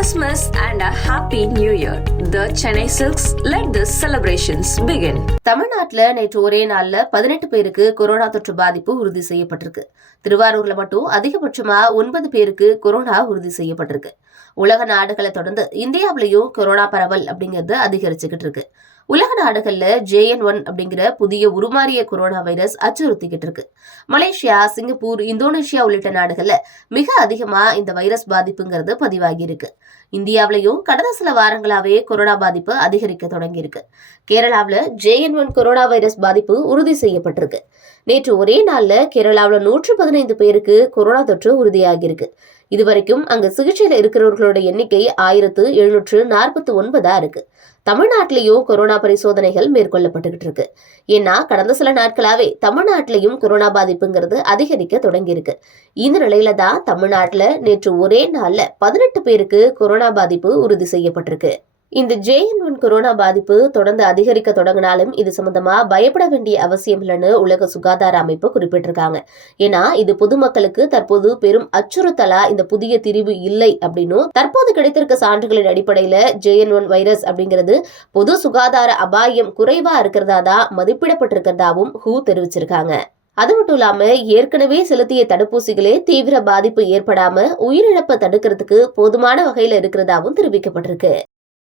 Christmas and a happy new year the Chennai Silks let the celebrations begin தமிழ்நாட்டில் நேற்று ஒரே நாளில் பதினெட்டு பேருக்கு கொரோனா தொற்று பாதிப்பு உறுதி செய்யப்பட்டிருக்கு. திருவாரூர்ல மட்டும் அதிகபட்சமாக ஒன்பது பேருக்கு கொரோனா உறுதி செய்யப்பட்டிருக்கு. உலக நாடுகளை தொடர்ந்து இந்தியாவிலையும் கொரோனா பரவல் அப்படிங்கிறது அதிகரிச்சுக்கிட்டு இருக்கு. உலக நாடுகள்ல ஜேஎன் ஒன் அப்படிங்கிற புதிய உருமாறிய கொரோனா வைரஸ் அச்சுறுத்திக்கிட்டு இருக்கு. மலேசியா சிங்கப்பூர் இந்தோனேஷியா உள்ளிட்ட நாடுகள்ல மிக அதிகமா இந்த வைரஸ் பாதிப்புங்கிறது பதிவாகி இருக்கு. இந்தியாவிலையும் கடந்த சில வாரங்களாவே கொரோனா பாதிப்பு அதிகரிக்க தொடங்கியிருக்கு கேரளாவில் ஜேஎன் ஒன் கொரோனா வைரஸ் பாதிப்பு உறுதி செய்யப்பட்டிருக்கு. நேற்று ஒரே நாளில் கேரளாவில் நூற்று பதினைந்து பேருக்கு கொரோனா தொற்று உறுதியாகியிருக்கு இதுவரைக்கும் அங்கு சிகிச்சையில இருக்கிறவர்களோட எண்ணிக்கை ஆயிரத்து எழுநூற்று நாற்பத்தி ஒன்பதா இருக்கு. தமிழ்நாட்டிலையும் கொரோனா பரிசோதனைகள் மேற்கொள்ளப்பட்டுகிட்டு இருக்கு. ஏன்னா கடந்த சில நாட்களாவே தமிழ்நாட்டிலையும் கொரோனா பாதிப்புங்கிறது அதிகரிக்க தொடங்கியிருக்கு. இந்த நிலையில தான் தமிழ்நாட்டில் நேற்று ஒரே நாள்ல பதினெட்டு பேருக்கு கொரோனா பாதிப்பு உறுதி செய்யப்பட்டிருக்கு. இந்த ஜேஎன் ஒன் கொரோனா பாதிப்பு தொடர்ந்து அதிகரிக்க தொடங்கினாலும் இது சம்பந்தமா பயப்பட வேண்டிய அவசியம் இல்லைன்னு உலக சுகாதார அமைப்பு குறிப்பிட்டிருக்காங்க. ஏன்னா இது பொதுமக்களுக்கு தற்போது பெரும் அச்சுறுத்தலா இந்த புதிய திரிவு இல்லை அப்படின்னும் தற்போது கிடைத்திருக்க சான்றுகளின் அடிப்படையில ஜேஎன் ஒன் வைரஸ் அப்படிங்கிறது பொது சுகாதார அபாயம் குறைவா இருக்கிறதா தான் மதிப்பிடப்பட்டிருக்கிறதாவும் ஹூ தெரிவிச்சிருக்காங்க. அது மட்டும் இல்லாம ஏற்கனவே செலுத்திய தடுப்பூசிகளே தீவிர பாதிப்பு ஏற்படாம உயிரிழப்பை தடுக்கிறதுக்கு போதுமான வகையில இருக்கிறதாவும் தெரிவிக்கப்பட்டிருக்கு.